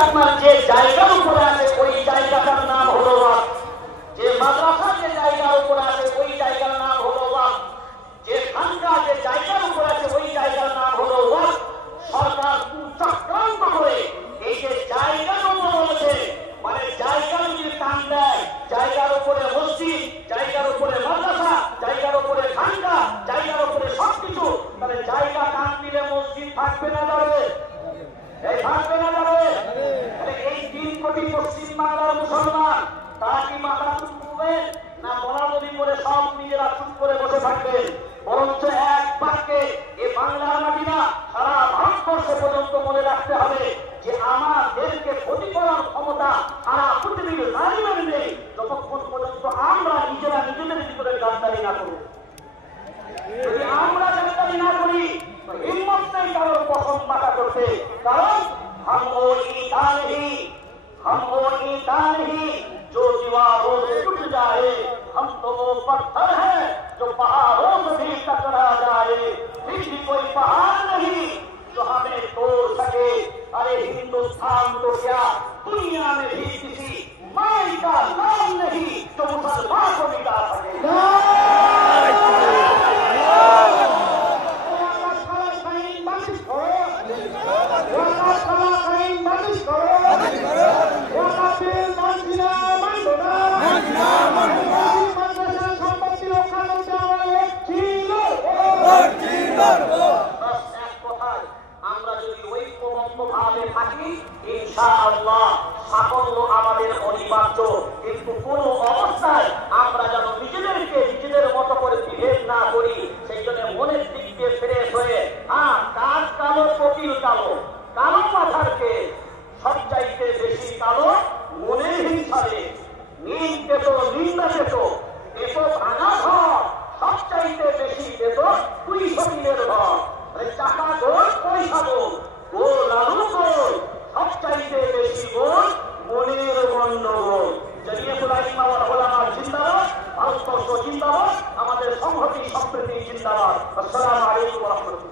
আপনার যে জায়গার উপরে আছে ওই জায়গাটার নাম হলো ওয়াকফ, যে মাদ্রাসা যে জায়গার উপরে আছে ওই জায়গার নাম হলো ওয়াকফ, যে খানকা যে জায়গার উপরে আছে ওই জায়গার নাম হলো ওয়াকফ। সরকার চক্রান্ত করে এই যে জায়গা নম্বর বলেছে, মানে জায়গা যদি টান দেয়, জায়গার উপরে মসজিদ, জায়গার উপরে মাদ্রাসা, জায়গার উপরে খানকা, জায়গার উপরে সবকিছু, তাহলে জায়গা টান দিলে মসজিদ থাকবে না যাবে? এই থাকবে না যাবে? এই 3 কোটি পশ্চিম বাংলার মুসলমান তারা কি মাথা চুপ করবে না বলাবলি করে সব নিজেরা চুপ করে বসে থাকবে? বরঞ্চ এক বাক্যে এই বাংলার মাটি না সারা ভারতবর্ষ পর্যন্ত মনে রাখতে হবে যে আমাদেরকে ক্ষতি করার ক্ষমতা সারা পৃথিবীর নারীদের নেই যতক্ষণ পর্যন্ত আমরা নিজেরা নিজেদের ভিতরে গাদ্দারি না করব। যদি আমরা গাদ্দারি না করি তো হিম্মত নেই কারোর পছন্দ বাঁকা করতে, কারণ हम वो ईंटान ही जो दीवारों से टूट जाए, हम तो वो पत्थर है जो पहाड़ों से भी टकरा जाए, फिर भी कोई पहाड़ नहीं जो हमें तोड़ सके। अरे हिंदुस्तान तो क्या दुनिया में भी किसी माई का नाम नहीं जो मुसलमान को मिटा सके। আমরা যদি ঐক্যবদ্ধভাবে থাকি ইনশাআল্লাহ সাফল্য আমাদের অনিবার্য। কিন্তু কোন অবস্থায় আমরা যেন নিজেদেরকে নিজেদের মতো করে বিভেদ না করি, সেই জন্য মনের দিক দিয়ে ফ্রেশ হয়ে কাজ কালো কপিল কালো, কালো মাথারকে সবচাইতে বেশি কালো মনের হিংসারে, নীল পেত নিন্দা পেত, পেত ভাঙা ঘর সবচাইতে বেশি পেত 200 দিনের ঘর। টাকা গোল পয়সা গোল, গোল আলু গোল, সবচাইতে বেশি গোল মনের গন্ডগোল। জমিয়তুল উলামা ওয়াল উলামা জিন্দাবাদ, ভারতবর্ষ জিন্দাবাদ, আমাদের সংহতি সম্প্রীতি জিন্দাবাদ। আসসালামু আলাইকুম ওয়া রাহমাতুল্লাহ।